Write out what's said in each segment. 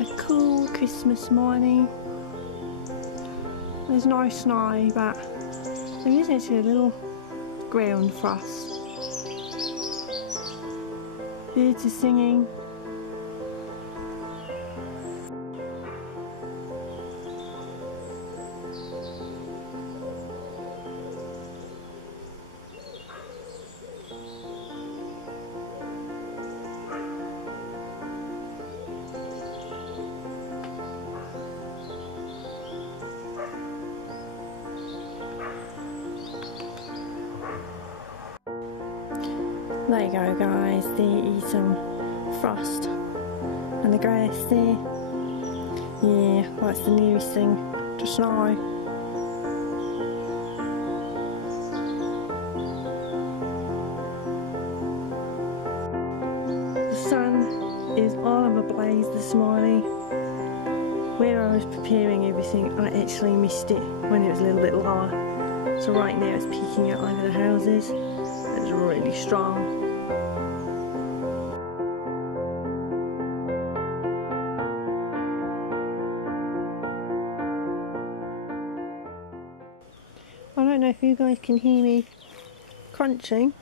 A cool Christmas morning. There's no snow, but there is actually a little ground frost. Birds are singing. There you go guys, there is some frost and the grass there. Yeah, that's the nearest thing to snow. The sun is all of a blaze this morning. Where I was preparing everything, I actually missed it when it was a little bit lower. So right now it's peeking out over the houses. It's really strong. I don't know if you guys can hear me crunching.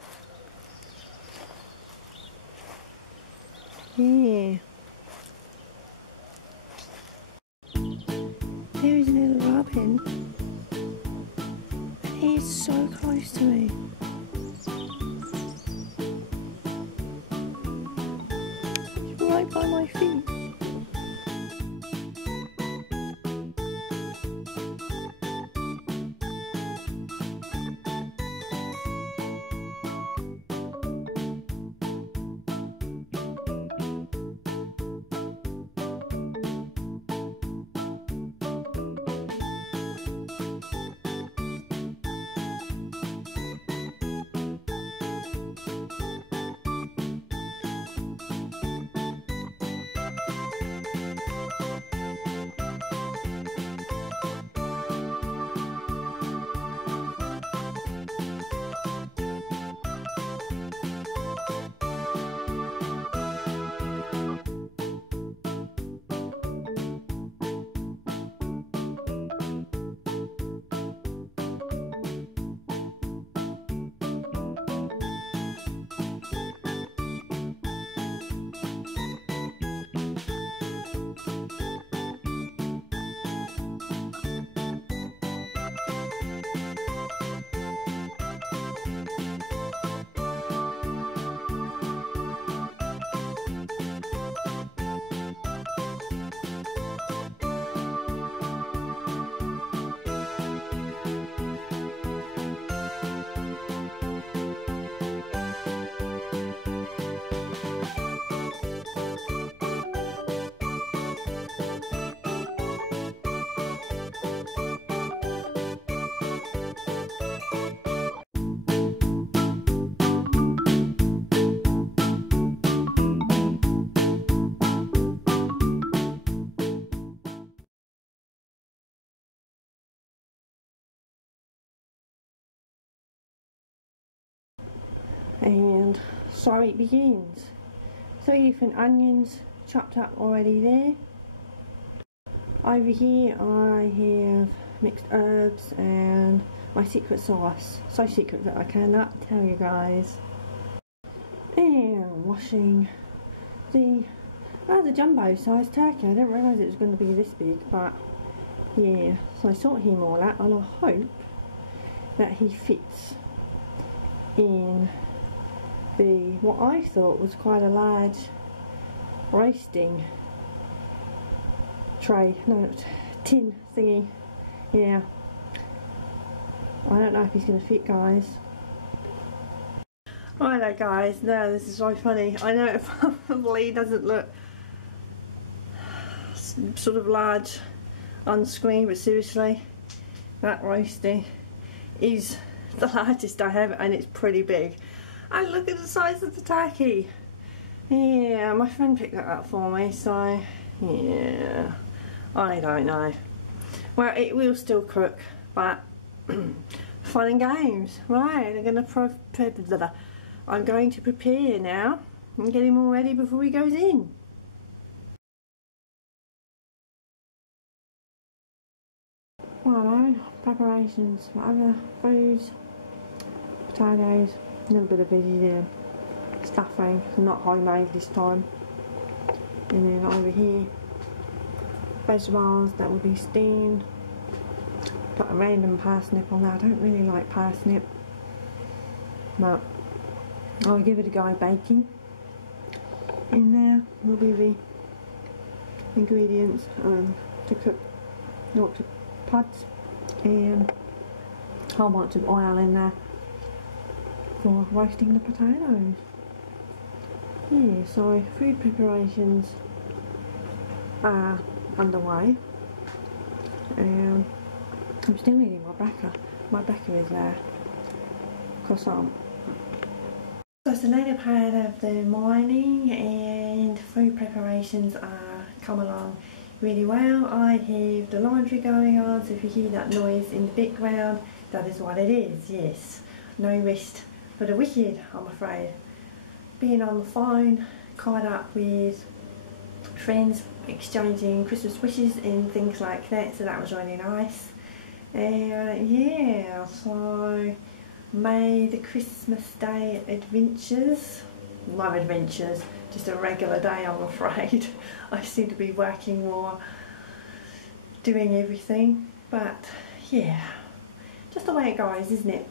Yeah. There is a little robin. And he is so close to me. He's right by my feet. And so it begins. 3 different onions chopped up already there. Over here I have mixed herbs and my secret sauce. So secret that I cannot tell you guys. And washing the rather jumbo sized turkey. I didn't realise it was going to be this big, but yeah. So I sort him all out and I hope that he fits in what I thought was quite a large roasting tray, no, tin thingy. Yeah, I don't know if he's going to fit, guys. Righto guys, now this is so funny. I know it probably doesn't look sort of large on screen, but seriously, that roasting is the largest I have and it's pretty big. And look at the size of the turkey. Yeah, my friend picked that up for me, so yeah, I don't know. Well, it will still cook, but fun and games. Right, I'm going to prepare now and get him all ready before he goes in. I don't know, preparations for other foods, potatoes, a little bit of veggie there, stuffing, not homemade this time. And then over here, vegetables that will be steamed. Put a random parsnip on there. I don't really like parsnip, but I'll give it a go baking. In there will be the ingredients to cook, not to pods, and a whole bunch of oil in there for roasting the potatoes. Yeah, so food preparations are underway, and I'm still eating my brekker. My brekker is there, croissant. So it's the later part of the morning and food preparations are come along really well. I have the laundry going on, so if you hear that noise in the background, that is what it is, yes. No rest for the wicked, I'm afraid. Being on the phone, caught up with friends, exchanging Christmas wishes and things like that, so that was really nice. Yeah, so May the Christmas Day adventures, no adventures, just a regular day I'm afraid. I seem to be working more, doing everything, but yeah, just the way it goes, isn't it?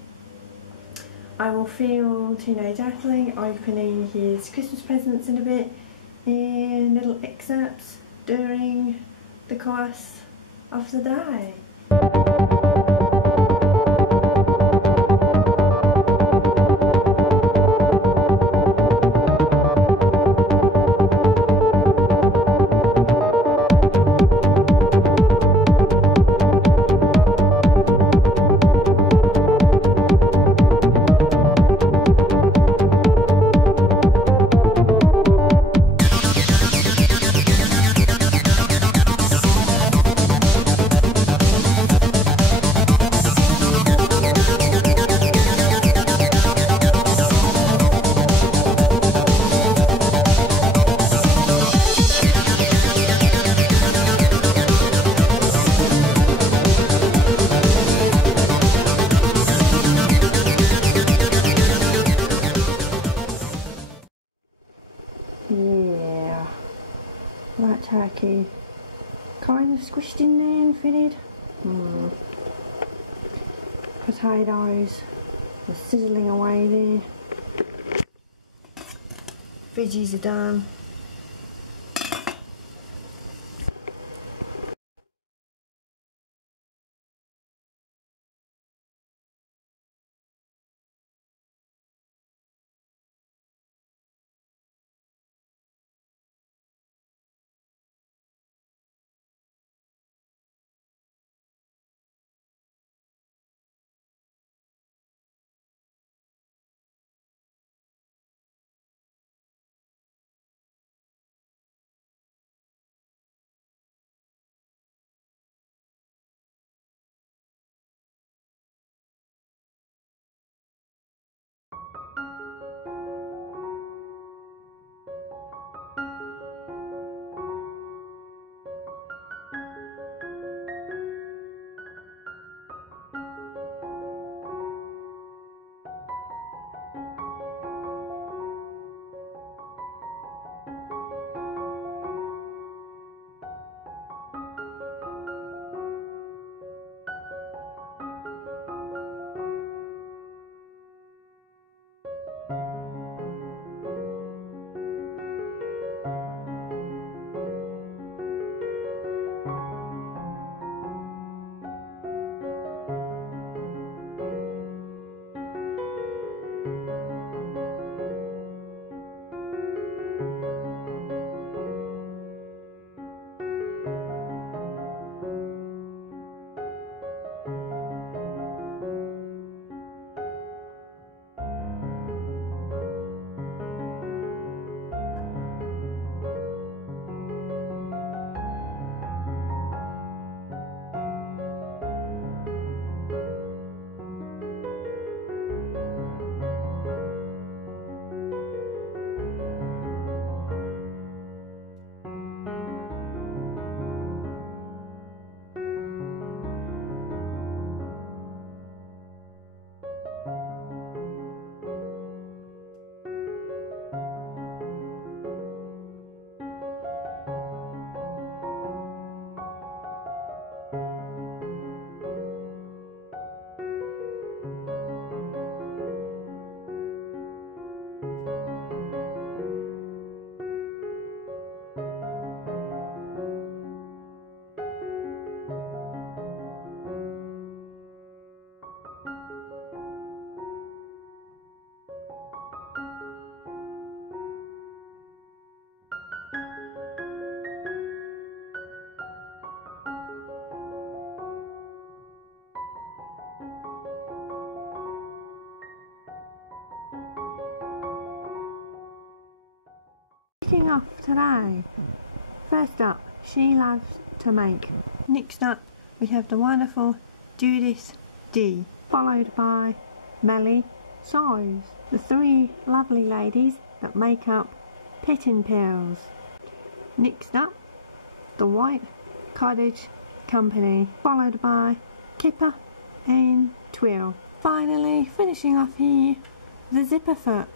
I will film Teenage Athling opening his Christmas presents in a bit and little excerpts during the course of the day. Yeah, that turkey kind of squished in there and fitted. Potatoes are sizzling away there. Veggies are done. Kicking off today. First up, She Loves to Make. Next up, we have the wonderful Judith D, followed by Melly Size, the three lovely ladies that make up Pittin' Pills. Next up, the White Cottage Company, followed by Kipper and Twill. Finally, finishing off here, the Zipperfoot